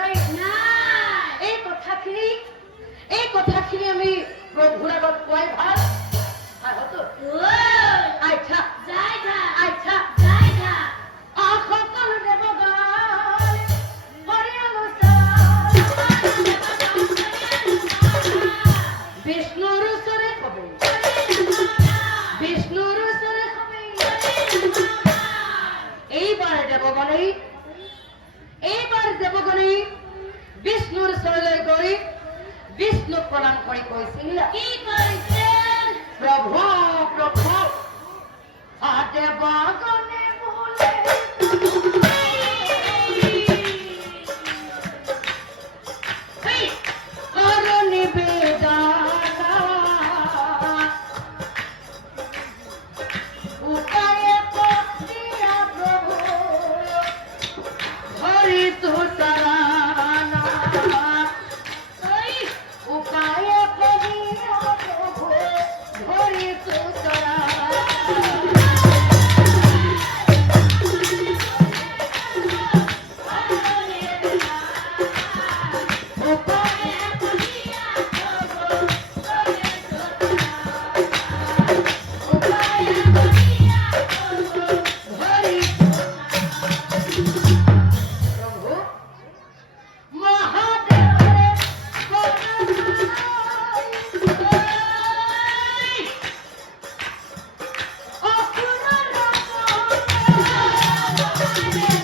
নাই। এই কথাখিনি এই কথাখিনি আমি ৰঘুৰাগত কোৱাই ভালো। আচ্ছা। আচ্ছা। সকলো দেৱগণ বিষ্ণুৰ ওচৰে কবি। বিষ্ণুৰ ওচৰে কবি। এইবাৰ দেৱগণেই করি বিষ্ণুর শৈলে করি বিষ্ণু প্রণাম করি কইছিল কি কইছেন? প্রভু প্রভু সদেব Thank you.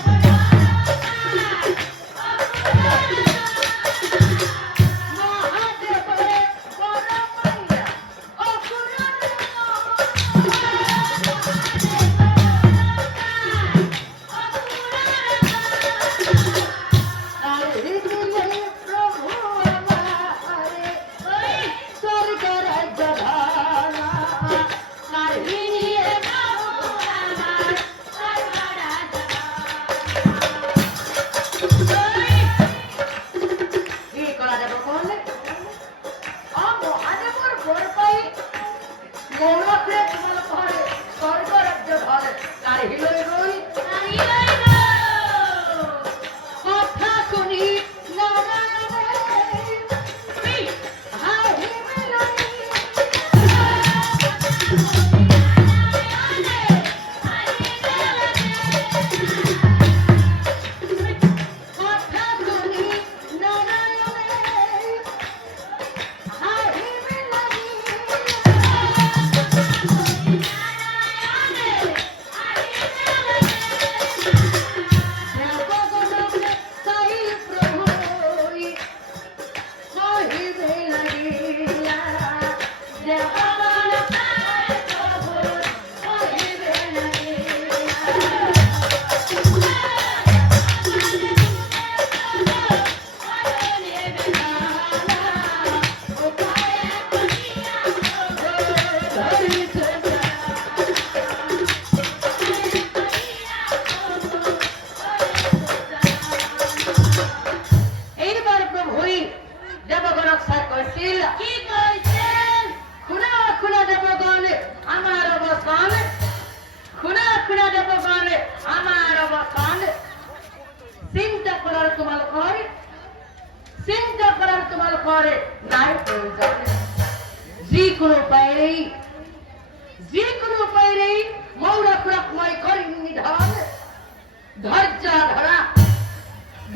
ধৈর্য ধরা।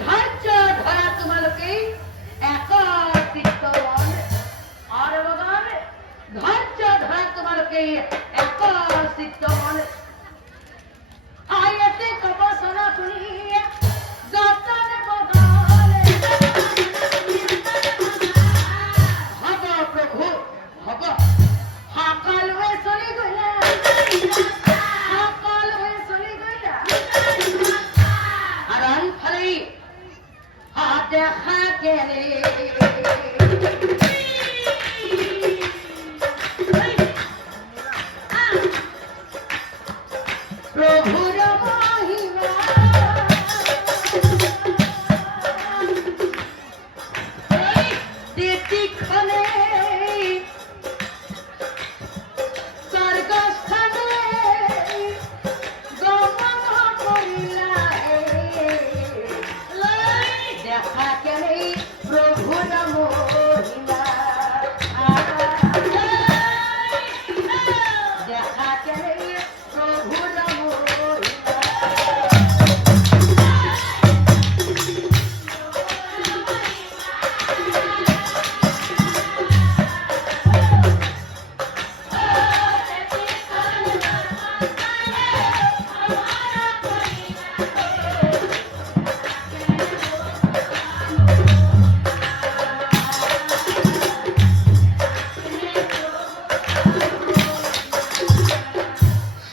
ধৈর্য ধরা তোমালোকে একত্রিত আর ধৈর্য ধরা তোমালোকে একত্রিত গেলে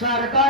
सरकार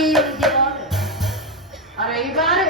Are you about it?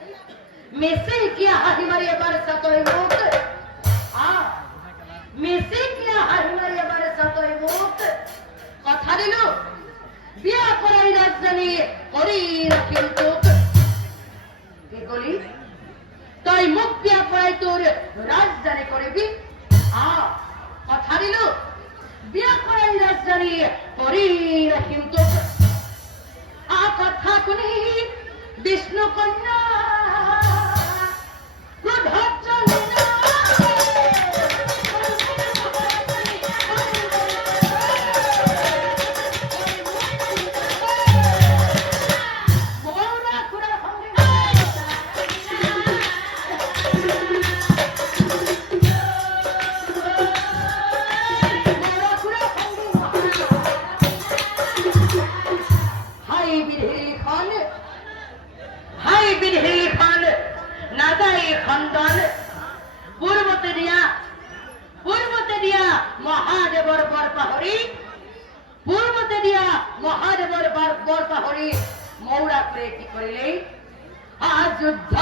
Messi ki ahadi Maria Barça koy বর পাহরি মৌরা কি করিলে আজ যুদ্ধ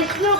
Вічно